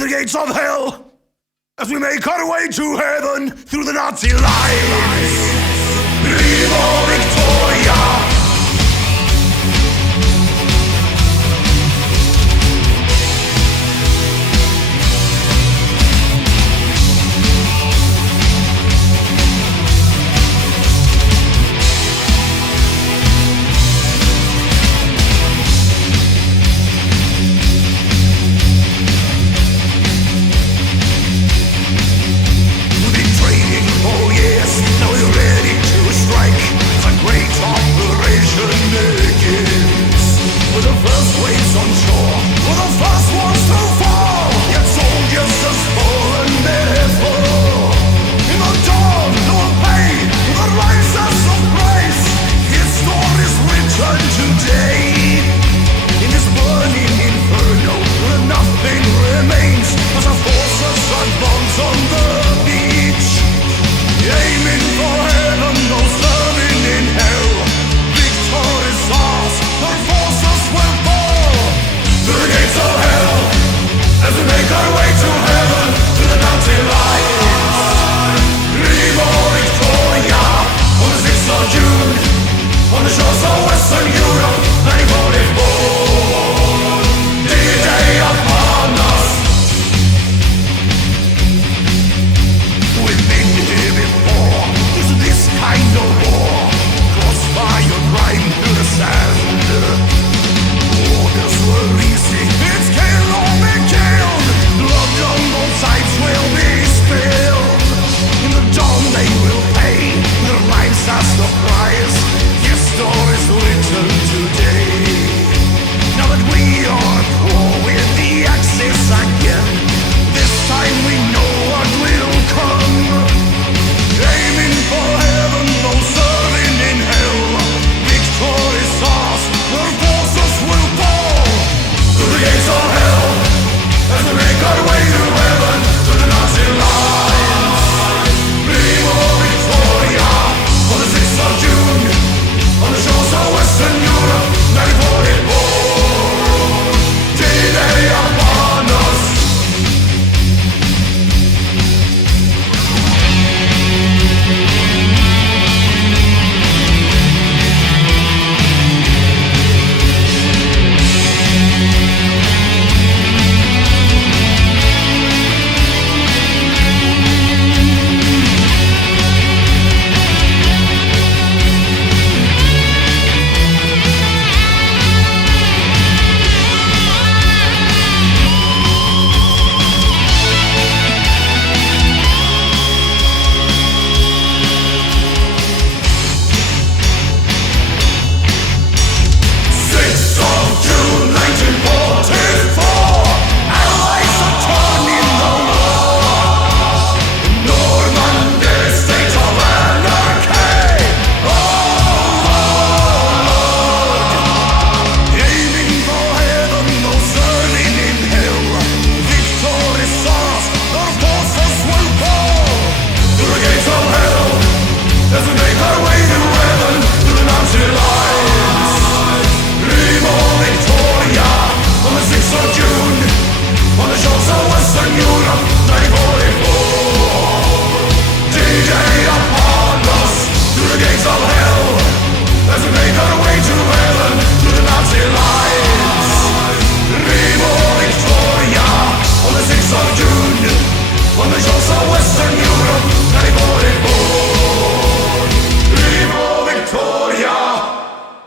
the gates of hell as we make our way to heaven through the Nazi lines.